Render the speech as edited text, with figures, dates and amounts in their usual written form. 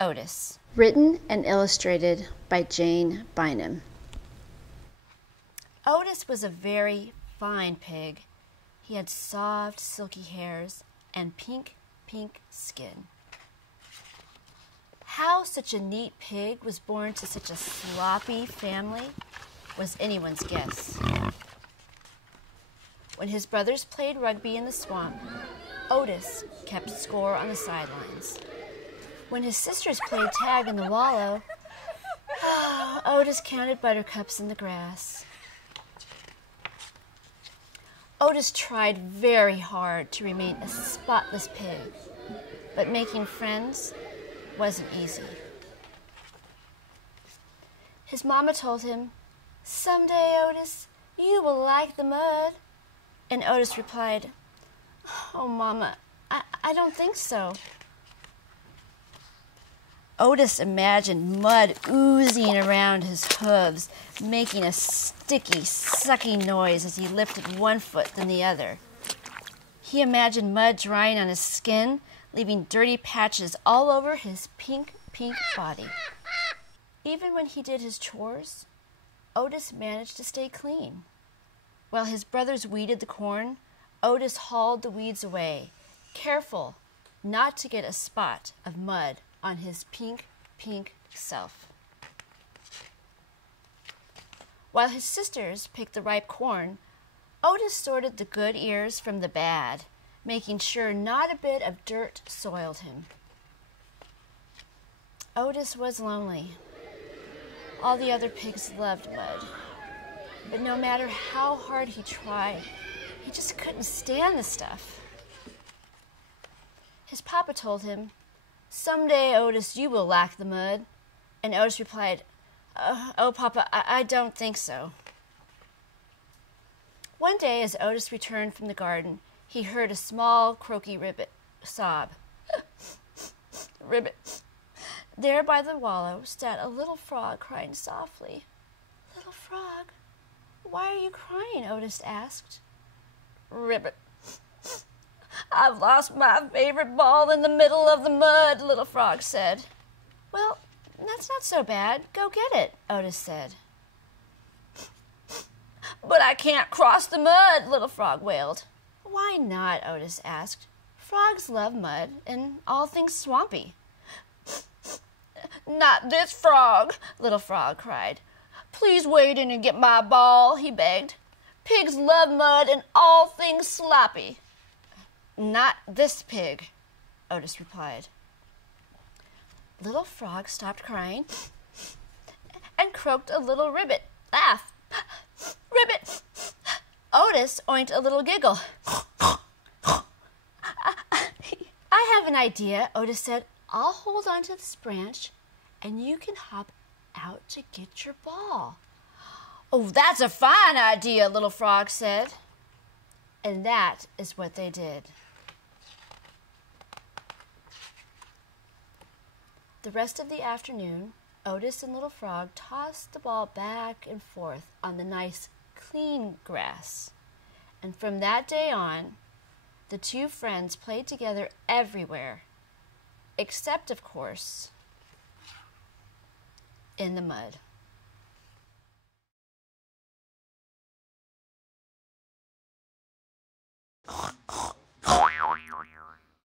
Otis. Written and illustrated by Janie Bynum. Otis was a very fine pig. He had soft, silky hairs and pink skin. How such a neat pig was born to such a sloppy family was anyone's guess. When his brothers played rugby in the swamp, Otis kept score on the sidelines. When his sisters played tag in the wallow, Otis counted buttercups in the grass. Otis tried very hard to remain a spotless pig, but making friends wasn't easy. His mama told him, "Someday, Otis, you will like the mud." And Otis replied, "Oh, Mama, I don't think so." Otis imagined mud oozing around his hooves, making a sticky, sucking noise as he lifted one foot then the other. He imagined mud drying on his skin, leaving dirty patches all over his pink body. Even when he did his chores, Otis managed to stay clean. While his brothers weeded the corn, Otis hauled the weeds away, careful not to get a spot of mud on his pink self. While his sisters picked the ripe corn, Otis sorted the good ears from the bad, making sure not a bit of dirt soiled him. Otis was lonely. All the other pigs loved mud, but no matter how hard he tried, he just couldn't stand the stuff. His papa told him, "Someday, Otis, you will like the mud." And Otis replied, "Oh, Papa, I don't think so." One day, as Otis returned from the garden, he heard a small, croaky ribbit sob. Ribbit. There by the wallow sat a little frog crying softly. "Little frog, why are you crying?" Otis asked. "Ribbit. I've lost my favorite ball in the middle of the mud," Little Frog said. "Well, that's not so bad. Go get it," Otis said. "But I can't cross the mud," Little Frog wailed. "Why not?" Otis asked. "Frogs love mud and all things swampy." "Not this frog," Little Frog cried. "Please wade in and get my ball," he begged. "Pigs love mud and all things sloppy." "Not this pig," Otis replied. Little Frog stopped crying and croaked a little ribbit laugh. "Ribbit!" Otis oinked a little giggle. "I have an idea," Otis said. "I'll hold on to this branch and you can hop out to get your ball." "Oh, that's a fine idea," Little Frog said. And that is what they did. The rest of the afternoon, Otis and Little Frog tossed the ball back and forth on the nice, clean grass. And from that day on, the two friends played together everywhere, except, of course, in the mud.